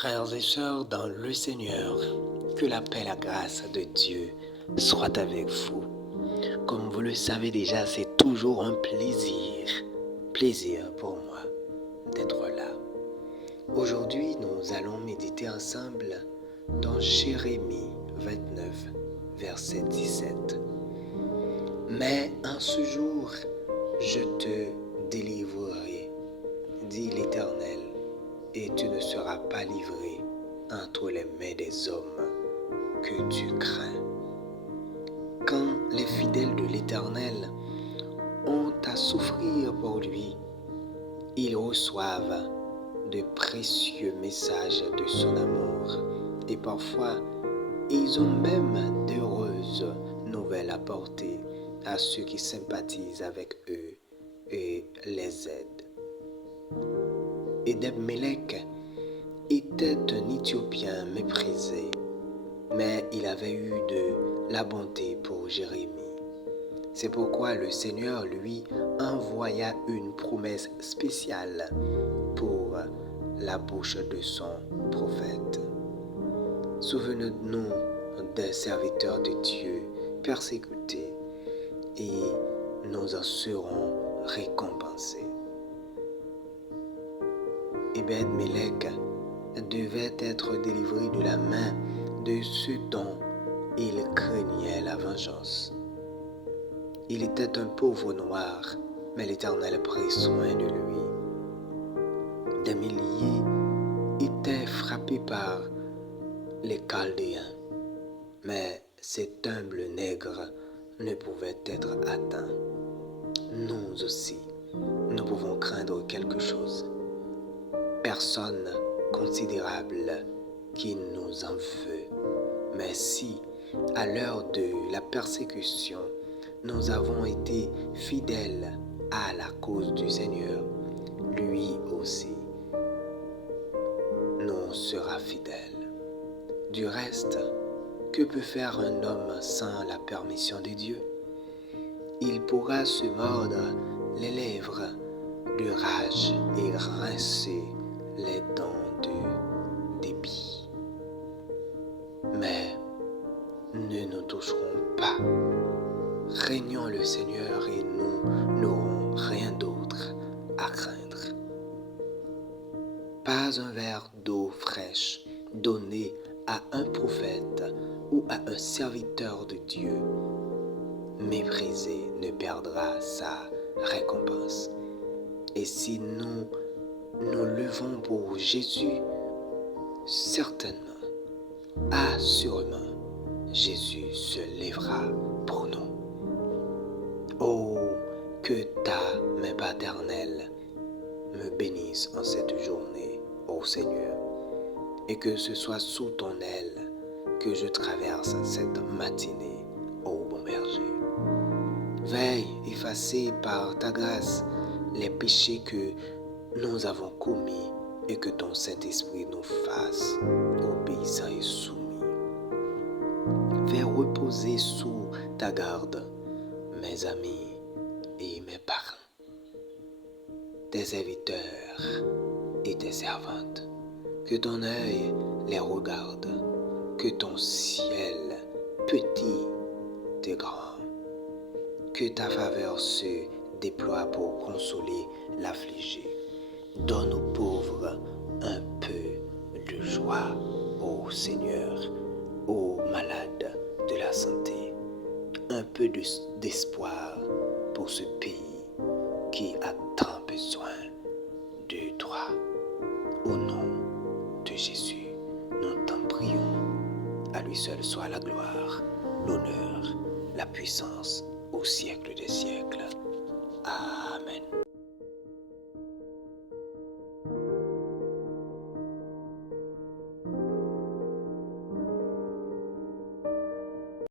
Frères et sœurs dans le Seigneur, que la paix et la grâce de Dieu soient avec vous. Comme vous le savez déjà, c'est toujours un plaisir pour moi d'être là. Aujourd'hui, nous allons méditer ensemble dans Jérémie 29, verset 17. Mais en ce jour, je te délivrerai, dit l'Éternel, et tu ne seras pas livré entre les mains des hommes que tu crains. Quand les fidèles de l'Éternel ont à souffrir pour lui, ils reçoivent de précieux messages de son amour et parfois ils ont même d'heureuses nouvelles à porter à ceux qui sympathisent avec eux et les aident. Ebed-Mélec était un Éthiopien méprisé, mais il avait eu de la bonté pour Jérémie. C'est pourquoi le Seigneur lui envoya une promesse spéciale pour la bouche de son prophète. Souvenons-nous des serviteurs de Dieu persécutés et nous en serons récompensés. Ebed-Mélec devait être délivré de la main de ceux dont il craignait la vengeance. Il était un pauvre noir, mais l'Éternel prit soin de lui. Des milliers étaient frappés par les Chaldéens, mais cet humble nègre ne pouvait être atteint. Nous aussi, nous pouvons craindre quelque chose. Personne considérable qui nous en veut. Mais si, à l'heure de la persécution, nous avons été fidèles à la cause du Seigneur, lui aussi nous sera fidèle. Du reste, que peut faire un homme sans la permission de Dieu? Il pourra se mordre les lèvres de rage et rincer les dents de dépit. Mais ne nous toucherons pas. Régnons le Seigneur et nous n'aurons rien d'autre à craindre. Pas un verre d'eau fraîche donné à un prophète ou à un serviteur de Dieu méprisé ne perdra sa récompense. Et si nous nous levons pour Jésus, certainement, assurément, Jésus se lèvera pour nous. Oh, que ta main paternelle me bénisse en cette journée, ô Seigneur, et que ce soit sous ton aile que je traverse cette matinée, ô bon berger. Veille effacer par ta grâce les péchés que nous avons commis et que ton Saint-Esprit nous fasse obéissants et soumis. Fais reposer sous ta garde mes amis et mes parents, tes serviteurs et tes servantes. Que ton œil les regarde, que ton ciel petit et grand, que ta faveur se déploie pour consoler l'affligé. Donne aux pauvres un peu de joie, ô Seigneur, aux malades de la santé, un peu d'espoir pour ce pays qui a tant besoin de toi. Au nom de Jésus, nous t'en prions. À lui seul soit la gloire, l'honneur, la puissance au siècle des siècles. Amen.